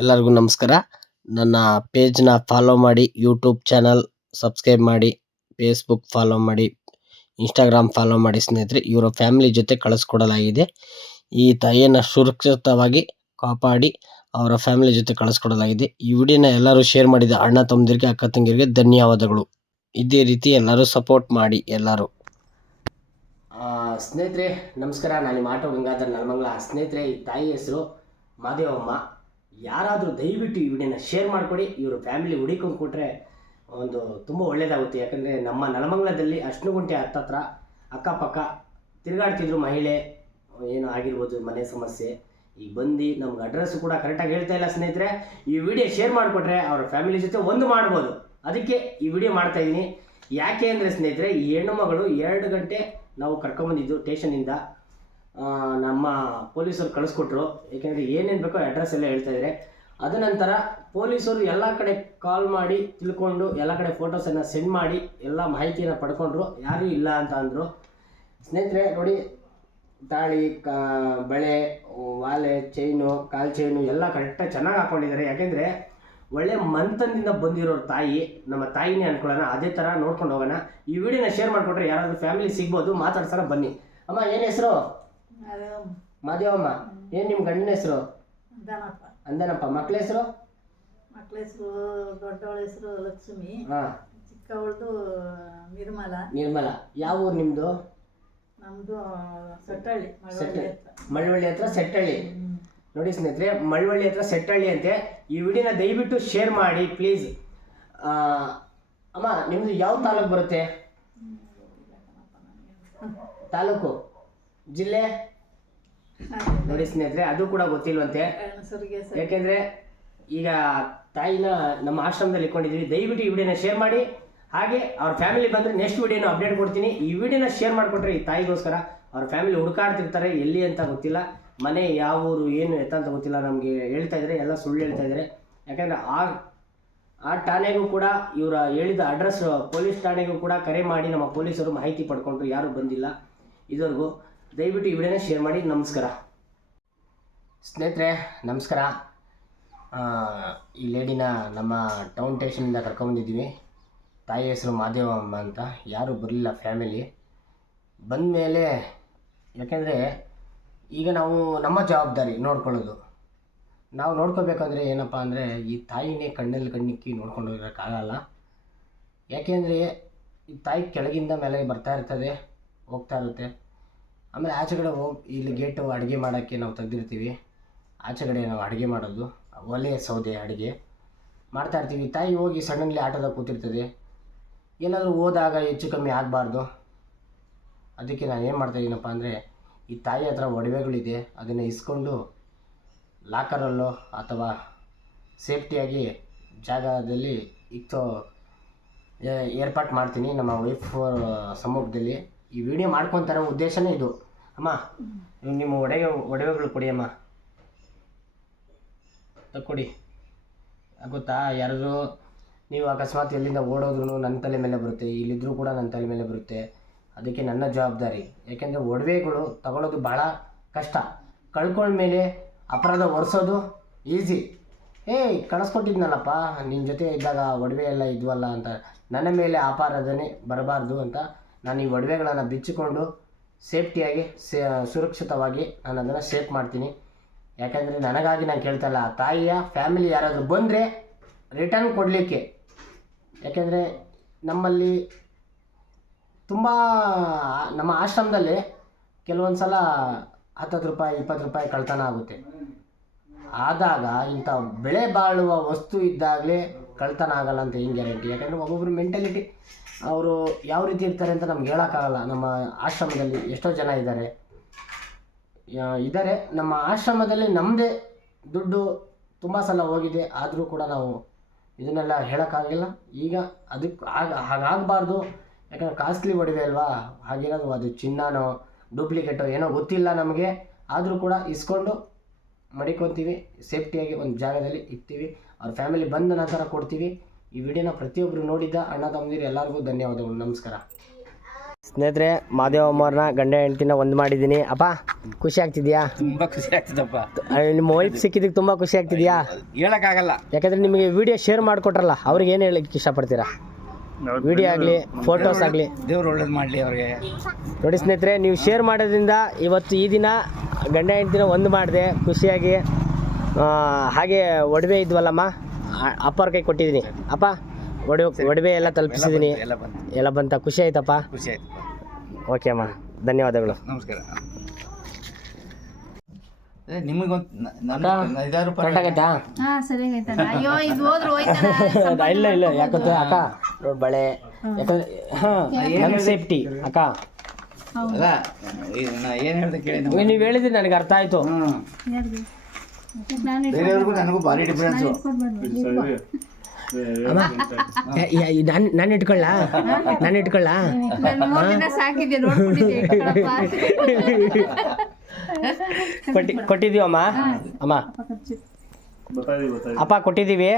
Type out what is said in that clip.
ಎಲ್ಲರಿಗೂ ನಮಸ್ಕಾರ. ನನ್ನ ಪೇಜ್ನ ಫಾಲೋ ಮಾಡಿ ಯೂಟ್ಯೂಬ್ ಚಾನಲ್ ಸಬ್ಸ್ಕ್ರೈಬ್ ಮಾಡಿ ಫೇಸ್ಬುಕ್ ಫಾಲೋ ಮಾಡಿ ಇನ್ಸ್ಟಾಗ್ರಾಮ್ ಫಾಲೋ ಮಾಡಿ ಸ್ನೇಹಿತರೆ, ಇವರ ಫ್ಯಾಮಿಲಿ ಜೊತೆ ಕಳಿಸ್ಕೊಡಲಾಗಿದೆ. ಈ ತಾಯಿಯನ್ನು ಸುರಕ್ಷಿತವಾಗಿ ಕಾಪಾಡಿ ಅವರ ಫ್ಯಾಮಿಲಿ ಜೊತೆ ಕಳಿಸ್ಕೊಡಲಾಗಿದೆ. ಈ ವಿಡಿಯೋನ ಎಲ್ಲರೂ ಶೇರ್ ಮಾಡಿದ ಅಣ್ಣ ತಮ್ಮದಿರಿಗೆ, ಅಕ್ಕ ತಂಗಿರಿಗೆ ಧನ್ಯವಾದಗಳು. ಇದೇ ರೀತಿ ಎಲ್ಲರೂ ಸಪೋರ್ಟ್ ಮಾಡಿ ಎಲ್ಲರೂ. ಸ್ನೇಹಿತರೆ, ನಮಸ್ಕಾರ. ನಾನು ಮಾಟೋ ಗಂಗಾಧರ್ ನಲ್ಮಂಗ್ಲ ಸ್ನೇಹಿತರೆ, ಈ ತಾಯಿ ಹೆಸರು ಮಾದೇವಮ್ಮ. ಯಾರಾದರೂ ದಯವಿಟ್ಟು ಈ ವಿಡಿಯೋನ ಶೇರ್ ಮಾಡಿಕೊಡಿ, ಇವರು ಫ್ಯಾಮಿಲಿ ಹುಡುಕೊಂಡು ಕೊಟ್ಟರೆ ಒಂದು ತುಂಬ ಒಳ್ಳೆಯದಾಗುತ್ತೆ ಯಾಕಂದರೆ ನಮ್ಮ ನಲಮಂಗಲದಲ್ಲಿ ಅಶ್ನುಗುಂಟೆ ಹತ್ತತ್ರ ಅಕ್ಕಪಕ್ಕ ತಿರುಗಾಡ್ತಿದ್ರು ಮಹಿಳೆ, ಏನು ಆಗಿರ್ಬೋದು ಮನೆ ಸಮಸ್ಯೆ. ಈಗ ಬಂದು ನಮ್ಗೆ ಅಡ್ರೆಸ್ ಕೂಡ ಕರೆಕ್ಟಾಗಿ ಹೇಳ್ತಾ ಇಲ್ಲ ಸ್ನೇಹಿತರೆ. ಈ ವಿಡಿಯೋ ಶೇರ್ ಮಾಡಿಕೊಟ್ರೆ ಅವರ ಫ್ಯಾಮಿಲಿ ಜೊತೆ ಒಂದು ಮಾಡ್ಬೋದು. ಅದಕ್ಕೆ ಈ ವಿಡಿಯೋ ಮಾಡ್ತಾ ಇದ್ದೀನಿ. ಯಾಕೆ ಅಂದರೆ ಸ್ನೇಹಿತರೆ, ಈ ಹೆಣ್ಣು ಮಗಳು ಎರಡು ಗಂಟೆ ನಾವು ಕರ್ಕೊಂಬಂದಿದ್ದು ಸ್ಟೇಷನಿಂದ ನಮ್ಮ ಪೊಲೀಸರು ಕಳಿಸ್ಕೊಟ್ರು. ಏಕೆಂದರೆ ಏನೇನು ಬೇಕೋ ಅಡ್ರೆಸ್ ಎಲ್ಲ ಹೇಳ್ತಾ ಇದ್ದಾರೆ ಅದ ನಂತರ ಪೊಲೀಸರು ಎಲ್ಲ ಕಡೆ ಕಾಲ್ ಮಾಡಿ, ತಿಳ್ಕೊಂಡು ಎಲ್ಲ ಕಡೆ ಫೋಟೋಸನ್ನು ಸೆಂಡ್ ಮಾಡಿ, ಎಲ್ಲ ಮಾಹಿತಿಯನ್ನು ಪಡ್ಕೊಂಡ್ರು. ಯಾರೂ ಇಲ್ಲ ಅಂತ ಅಂದರು. ಸ್ನೇಹಿತರೆ, ನೋಡಿ, ತಾಳಿ, ಕಾ, ಬಳೆ ವಾಲೆ ಚೈನು ಕಾಲು ಚೈನು ಎಲ್ಲ ಕರೆಕ್ಟಾಗಿ ಚೆನ್ನಾಗಿ ಹಾಕ್ಕೊಂಡಿದ್ದಾರೆ ಯಾಕೆಂದರೆ ಒಳ್ಳೆ ಮಂತನದಿಂದ ಬಂದಿರೋರು ತಾಯಿ, ನಮ್ಮ ತಾಯಿನೇ ಅನ್ಕೊಳ್ಳೋಣ, ಅದೇ ಥರ ನೋಡ್ಕೊಂಡು ಹೋಗೋಣ. ಈ ವಿಡಿಯೋನ ಶೇರ್ ಮಾಡಿಕೊಟ್ರೆ ಯಾರಾದರೂ ಫ್ಯಾಮಿಲಿ ಸಿಗ್ಬೋದು, ಮಾತಾಡ್ಸೋಣ ಬನ್ನಿ. ಅಮ್ಮ, ಏನು ಹೆಸರು? ಮಾದೇವಮ್ಮ ಏನು ನಿಮ್ಮ ಗಂಡನ ಹೆಸರು? ಅಂದನಪ್ಪ. ಅಂದನಪ್ಪ ಮಕ್ಳ ಹೆಸರು? ಮಕ್ಳ ಹೆಸರು ದೊಡ್ಡವಳ ಹೆಸರು ಲಕ್ಷ್ಮಿ. ಹಾಂ. ಚಿಕ್ಕವಳದು ನಿರ್ಮಲ. ನಿರ್ಮಲ ಯಾವ ಊರು ನಿಮ್ಮದು ನಮ್ದು ಸೊಟ್ಟಳ್ಳಿ ಸೆಟ್ ಮಳವಳ್ಳಿ ಹತ್ರ. ಮಳವಳ್ಳಿ ಹತ್ರ ಸೆಟ್ಟಳ್ಳಿ. ನೋಡಿ ಸ್ನೇಹಿತರೆ ಮಳವಳ್ಳಿ ಹತ್ರ ಸೆಟ್ಟಳ್ಳಿ ಅಂತೆ. ಈ ವಿಡಿಯೋನ ದಯವಿಟ್ಟು ಶೇರ್ ಮಾಡಿ ಪ್ಲೀಸ್ ಅಮ್ಮ ನಿಮ್ಮದು ಯಾವ ತಾಲೂಕು ಬರುತ್ತೆ? ತಾಲೂಕು ಜಿಲ್ಲೆ? ನೋಡಿ ಸ್ನೇಹಿತರೆ, ಅದು ಕೂಡ ಗೊತ್ತಿಲ್ವಂತೆ. ಯಾಕೆಂದ್ರೆ ಈಗ ತಾಯಿನ ನಮ್ಮ ಆಶ್ರಮದಲ್ಲಿ ಇಟ್ಕೊಂಡಿದ್ದೀವಿ. ದಯವಿಟ್ಟು ಈ ವಿಡಿಯೋನ ಶೇರ್ ಮಾಡಿ. ಹಾಗೆ ಅವ್ರ ಫ್ಯಾಮಿಲಿ ಬಂದ್ರೆ ನೆಕ್ಸ್ಟ್ ವಿಡಿಯೋನ ಅಪ್ಡೇಟ್ ಕೊಡ್ತೀನಿ. ಈ ವಿಡಿಯೋನ ಶೇರ್ ಮಾಡಿಕೊಟ್ರೆ ಈ ತಾಯಿಗೋಸ್ಕರ ಅವ್ರ ಫ್ಯಾಮಿಲಿ ಹುಡುಕಾಡ್ತಿರ್ತಾರೆ. ಎಲ್ಲಿ ಅಂತ ಗೊತ್ತಿಲ್ಲ. ಮನೆ, ಯಾವ ಊರು, ಏನು ಎತ್ತ ಅಂತ ಗೊತ್ತಿಲ್ಲ ನಮಗೆ ಹೇಳ್ತಾ ಇದ್ರೆ, ಎಲ್ಲ ಸುಳ್ಳು ಹೇಳ್ತಾ ಇದ್ದಾರೆ ಯಾಕಂದ್ರೆ ಆ ಆ ಠಾಣೆಗೂ ಕೂಡ ಇವರ ಹೇಳಿದ ಅಡ್ರೆಸ್ ಪೊಲೀಸ್ ಠಾಣೆಗೂ ಕೂಡ ಕರೆ ಮಾಡಿ ನಮ್ಮ ಪೊಲೀಸರು ಮಾಹಿತಿ ಪಡ್ಕೊಂಡ್ರು. ಯಾರೂ ಬಂದಿಲ್ಲ. ಇದುವರೆಗೂ ದಯವಿಟ್ಟು ಈ ವಿಡಿಯೋನ ಶೇರ್ ಮಾಡಿ, ನಮಸ್ಕಾರ. ಸ್ನೇಹಿತರೆ, ನಮಸ್ಕಾರ. ಈ ಲೇಡಿನ ನಮ್ಮ ಟೌನ್ ಟೇಷನಿಂದ ಕರ್ಕೊಂಬಂದಿದ್ದೀವಿ ತಾಯಿ ಹೆಸರು ಮಾದೇವಮ್ಮ ಅಂತ. ಯಾರೂ ಬರಲಿಲ್ಲ ಫ್ಯಾಮಿಲಿ ಬಂದ ಮೇಲೆ, ಯಾಕೆಂದರೆ ಈಗ ನಾವು ನಮ್ಮ ಜವಾಬ್ದಾರಿ ನೋಡ್ಕೊಳ್ಳೋದು. ನಾವು ನೋಡ್ಕೋಬೇಕಂದ್ರೆ ಏನಪ್ಪ ಅಂದರೆ ಈ ತಾಯಿನೇ ಕಣ್ಣಲ್ಲಿ ಕಣ್ಣಿಕ್ಕಿ ನೋಡ್ಕೊಂಡು ಹೋಗೋಕ್ಕಾಗಲ್ಲ ಯಾಕೆಂದರೆ ಈ ತಾಯಿ ಕೆಳಗಿಂದ ಮೇಲೆ ಬರ್ತಾ ಇರ್ತದೆ, ಹೋಗ್ತಾ ಇರುತ್ತೆ. ಆಮೇಲೆ ಆಚೆಗಡೆ ಹೋಗಿ ಇಲ್ಲಿ ಗೇಟು ಅಡುಗೆ ಮಾಡೋಕ್ಕೆ ನಾವು ತೆಗ್ದಿರ್ತೀವಿ. ಆಚೆಗಡೆ ನಾವು ಅಡುಗೆ ಮಾಡೋದು. ಒಲೆ ಸೌದೆ ಅಡುಗೆ ಮಾಡ್ತಾಯಿರ್ತೀವಿ ತಾಯಿ ಹೋಗಿ ಸಡನ್ಲಿ ಆಟೋದಾಗ ಕೂತಿರ್ತದೆ. ಏನಾದರೂ ಹೋದಾಗ ಹೆಚ್ಚು ಕಮ್ಮಿ ಆಗಬಾರ್ದು. ಅದಕ್ಕೆ ನಾನು ಏನು ಮಾಡ್ತಾಯಿದ್ದೀನಪ್ಪ ಅಂದರೆ, ಈ ತಾಯಿ ಹತ್ರ ಒಡವೆಗಳಿದೆ, ಅದನ್ನು ಇಸ್ಕೊಂಡು ಲಾಕರಲ್ಲೋ ಅಥವಾ ಸೇಫ್ಟಿಯಾಗಿ ಜಾಗದಲ್ಲಿ ಇತ್ತು ಏರ್ಪಾಟ್ ಮಾಡ್ತೀನಿ ನಮ್ಮ ವೈಫ್ ಸಮ್ಮುಖದಲ್ಲಿ ಈ ವಿಡಿಯೋ ಮಾಡ್ಕೊತಾರ ಉದ್ದೇಶನೇ ಇದು. ಅಮ್ಮ ನಿಮ್ಮ ಒಡವೆ ಒಡವೆಗಳು ಕೊಡಿ ಅಮ್ಮ. ಕೊಡಿ ಗೊತ್ತಾ, ಯಾರಾದರೂ ನೀವು ಅಕಸ್ಮಾತ್ ಎಲ್ಲಿಂದ ಓಡೋದ್ರೂ ನನ್ನ ತಲೆ ಮೇಲೆ ಬರುತ್ತೆ ಇಲ್ಲಿದ್ದರೂ ಕೂಡ ನನ್ನ ತಲೆ ಮೇಲೆ ಬರುತ್ತೆ. ಅದಕ್ಕೆ ನನ್ನ ಜವಾಬ್ದಾರಿ. ಯಾಕೆಂದರೆ ಒಡವೆಗಳು ತಗೊಳ್ಳೋದು ಭಾಳ ಕಷ್ಟ. ಕಳ್ಕೊಂಡ್ಮೇಲೆ ಅಪರಾಧ ಒರೆಸೋದು ಈಸಿ ಏಯ್, ಕಳಿಸ್ಕೊಟ್ಟಿದ್ನಲ್ಲಪ್ಪ ನಿನ್ನ ಜೊತೆ ಇದ್ದಾಗ ಒಡವೆ ಎಲ್ಲ ಇದ್ವಲ್ಲ ಅಂತ. ನನ್ನ ಮೇಲೆ ಅಪಾರಾಧನೆ ಬರಬಾರ್ದು ಅಂತ ನಾನು ಈ ಒಡವೆಗಳನ್ನು ಬಿಚ್ಚಿಕೊಂಡು ಸೇಫ್ಟಿಯಾಗಿ ಸೇ, ಸುರಕ್ಷಿತವಾಗಿ ನಾನು ಅದನ್ನು ಸೇಫ್ ಮಾಡ್ತೀನಿ. ಯಾಕಂದರೆ ನನಗಾಗಿ ನಾನು ಕೇಳ್ತಾ ಇಲ್ಲ ಆ ತಾಯಿಯ ಫ್ಯಾಮಿಲಿ ಯಾರಾದರೂ ಬಂದರೆ ರಿಟರ್ನ್ ಕೊಡಲಿಕ್ಕೆ. ಯಾಕೆಂದರೆ ನಮ್ಮಲ್ಲಿ ತುಂಬ, ನಮ್ಮ ಆಶ್ರಮದಲ್ಲಿ ಕೆಲವೊಂದು ಸಲ ಹತ್ತತ್ತು ರೂಪಾಯಿ, ಇಪ್ಪತ್ತು ರೂಪಾಯಿ ಕಳ್ತನ ಆಗುತ್ತೆ. ಆದಾಗ ಇಂಥ ಬೆಳೆ ಬಾಳುವ ವಸ್ತು ಇದ್ದಾಗಲೇ ಕಳ್ತನ ಆಗಲ್ಲ ಅಂತ ಹಿಂಗೆ ಗ್ಯಾರಂಟಿ? ಯಾಕಂದರೆ ಒಬ್ಬೊಬ್ಬರು ಮೆಂಟಾಲಿಟಿ ಅವರು ಯಾವ ರೀತಿ ಇರ್ತಾರೆ ಅಂತ ನಮ್ಗೆ ಹೇಳೋಕ್ಕಾಗಲ್ಲ. ನಮ್ಮ ಆಶ್ರಮದಲ್ಲಿ ಎಷ್ಟೋ ಜನ ಇದ್ದಾರೆ. ಇದ್ದಾರೆ. ನಮ್ಮ ಆಶ್ರಮದಲ್ಲಿ ನಮ್ಮದೇ ದುಡ್ಡು ತುಂಬ ಸಲ ಹೋಗಿದೆ. ಆದರೂ ಕೂಡ ನಾವು ಇದನ್ನೆಲ್ಲ ಹೇಳೋಕ್ಕಾಗಿಲ್ಲ. ಈಗ ಅದಕ್ಕೆ ಆಗ, ಹಾಗಾಗಬಾರ್ದು. ಯಾಕಂದ್ರೆ ಕಾಸ್ಟ್ಲಿ ಒಡವೆ ಅಲ್ವಾ? ಹಾಗಿರೋದು ಅದು ಚಿನ್ನನೋ, ಡೂಪ್ಲಿಕೇಟೋ ಏನೋ ಗೊತ್ತಿಲ್ಲ ನಮಗೆ. ಆದರೂ ಕೂಡ ಇಸ್ಕೊಂಡು ಮಡಿಕೊತೀವಿ. ಸೇಫ್ಟಿಯಾಗಿ ಒಂದು ಜಾಗದಲ್ಲಿ ಇಡ್ತೀವಿ ಅವ್ರ ಫ್ಯಾಮಿಲಿ ಬಂದ ನಂತರ ಕೊಡ್ತೀವಿ. ಈ ವಿಡಿಯೋನ ಪ್ರತಿಯೊಬ್ಬರು ನೋಡಿದ್ದ ಅಣ್ಣ ತಮ್ಮದಿರು ಎಲ್ಲರಿಗೂ ಧನ್ಯವಾದಗಳು. ನಮಸ್ಕಾರ. ಸ್ನೇಹಿತರೆ ಮಾದೇವ ಅಮ್ಮವ್ರನ್ನ ಗಂಡ ಹೆಂಡ್ತಿನ ಒಂದು ಮಾಡಿದ್ದೀನಿ. ಅಪ್ಪ ಖುಷಿ ಆಗ್ತಿದ್ಯಾ? ತುಂಬಾ ಖುಷಿ ಆಗ್ತದಪ್ಪ ನಿಮ್ಮ ವೈಫ್ ಸಿಕ್ಕಿದ್ದಕ್ಕೆ ತುಂಬ ಖುಷಿ ಆಗ್ತಿದ್ಯಾ? ಹೇಳಕ್ಕಾಗಲ್ಲ. ಯಾಕಂದ್ರೆ ನಿಮಗೆ ವಿಡಿಯೋ ಶೇರ್ ಮಾಡಿಕೊಟ್ರಲ್ಲ ಅವ್ರಿಗೆ ಏನು ಹೇಳಕ್ಕೆ ಇಷ್ಟಪಡ್ತೀರಾ? ವಿಡಿಯೋ ಆಗಲಿ ಫೋಟೋಸ್ ಆಗಲಿ. ದೇವ್ರು ಒಳ್ಳೇದು ಮಾಡಲಿ ಅವ್ರಿಗೆ. ನೋಡಿ ಸ್ನೇಹಿತರೆ ನೀವು ಶೇರ್ ಮಾಡೋದ್ರಿಂದ ಇವತ್ತು ಈ ದಿನ ಗಂಡ ಹೆಂಡ್ತಿನ ಒಂದು ಮಾಡಿದೆ ಖುಷಿಯಾಗಿ ಹಾಗೆ ಒಡವೆ ಇದ್ವಲ್ಲಮ್ಮ? ಅಪ್ಪವ್ರ ಕೈ ಕೊಟ್ಟಿದ್ದೀನಿ. ಅಪ್ಪ ಒಡವೆ ಒಡವೆ ಎಲ್ಲ ತಲುಪಿಸಿದ್ದೀನಿ ಎಲ್ಲ ಬಂತು. ಖುಷಿ ಆಯ್ತಪ್ಪ? ಖುಷಿ ಆಯ್ತು. ಓಕೆ ಅಮ್ಮ. ಧನ್ಯವಾದಗಳು. ನಮಸ್ಕಾರ. ಇಲ್ಲ ಇಲ್ಲ ಯಾಕಂತ ಅಕ್ಕ ನೋಡ್ ಬಳೆ. ಯಾಕಂದ್ರೆ ಹಾಂ ಸೇಫ್ಟಿ ಅಕ್ಕ. ನಾವು ಹೇಳಿದ್ರೆ ನನಗೆ ಅರ್ಥ ಆಯ್ತು. ಬೇರೆಯವ್ರಿಗೂ ನನಗೂ ಭಾರಿ ಡಿಫ್ರೆನ್ಸು ನಾನು ನಾನು ಇಟ್ಕೊಳ್ಳ ನಾನು ಇಟ್ಕೊಳ್ಳ ಕೊಟ್ಟಿ ಕೊಟ್ಟಿದ್ದೀವಮ್ಮ ಅಮ್ಮ? ಅಪ್ಪ ಕೊಟ್ಟಿದ್ದೀವಿ?